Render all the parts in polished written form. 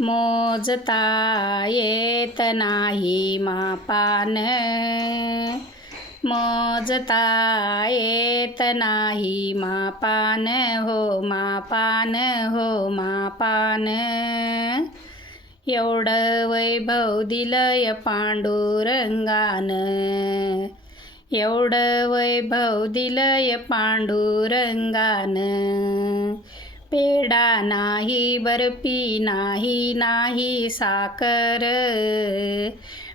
मोजता येत नाही मापान, मोजता येत नाही मापान हो मापान हो मापान. एवढं वैभव दिलंय पांडुरंगान, एवढं वैभव दिलंय पांडुरंगान. पेढा नाही बर्फी नाही नाही साखर,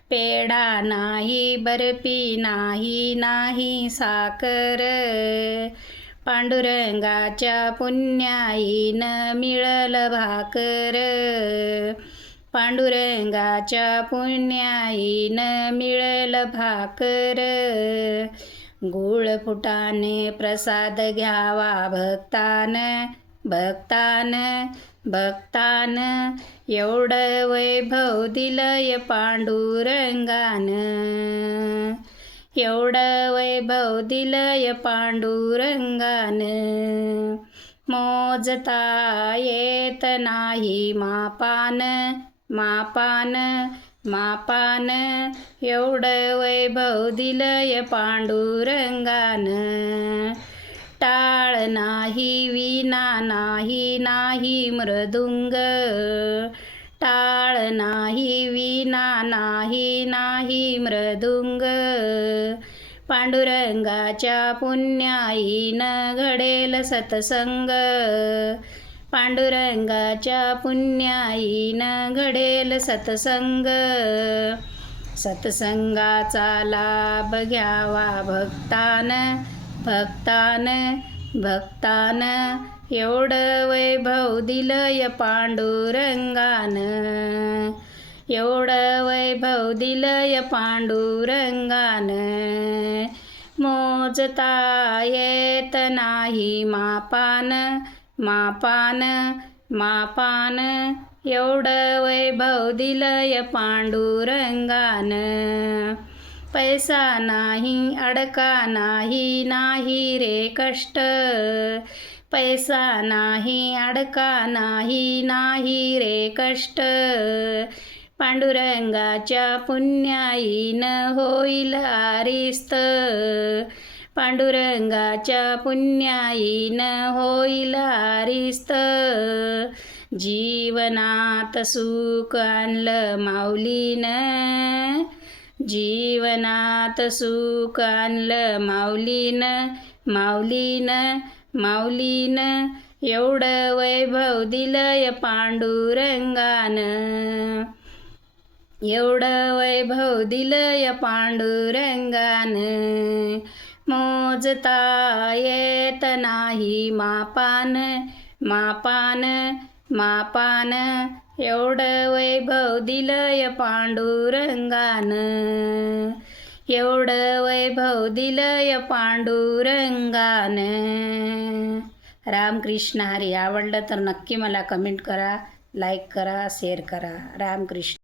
पेढा नाही बर्फी नाही नाही साखर. पांडुरंगाच्या पुण्याईनं मिळलं भाकर, पांडुरंगाच्या पुण्याईनं मिळलं भाकर. गुळ फुटाने प्रसाद घ्यावा भक्तान, भक्तान भक्तान. एवढं वैभव दिलंय पांडुरंगान, एवढं वैभव दिलंय पांडुरंगान. मोजता येत नाही मापान, मापान मापान. एवढं वैभव दिलंय पांडुरंगान. टाळ नाही वीणा नाही नाही मृदुंग, टाळ नाही वीणा नाही नाही मृदुंग. पांडुरंगाच्या पुण्याईनं घडेल सत्संग, पांडुरंगाच्या पुण्याईनं घडेल सत्संग. सत्संगाचा लाभ घ्यावा भक्तान, भक्तान भक्तान. एवढं वैभव दिलंय पांडुरंगान, एवढं वैभव दिलंय पांडुरंगान. मोजता येत नाही मापान, मापान मापान. एवढं वैभव दिलंय पांडुरंगान. पैसा नाही अडका नाही नाही रे कष्ट, पैसा नाही अडका नाही नाही रे कष्ट. पांडुरंगाच्या पुण्याईनं होईल आरिस्त, पांडुरंगाच्या पुण्याईनं होईल आरिस्त. जीवनात सुख आणलं माऊलीनं, जीवनात सुख आणलं माऊलीनं, माऊलीनं माऊलीनं. एवढं वैभव दिलंय पांडुरंगान, एवढं वैभव दिलंय पांडुरंगान. मोजता येत नाही मापान, मापान मापान. एवढं वैभव दिलंय पांडुरंगान, एवढं वैभव दिलंय पांडुरंगान. रामकृष्ण हरी. आवडलं तर नक्की मला कमेंट करा, लाईक करा, शेअर करा. रामकृष्ण.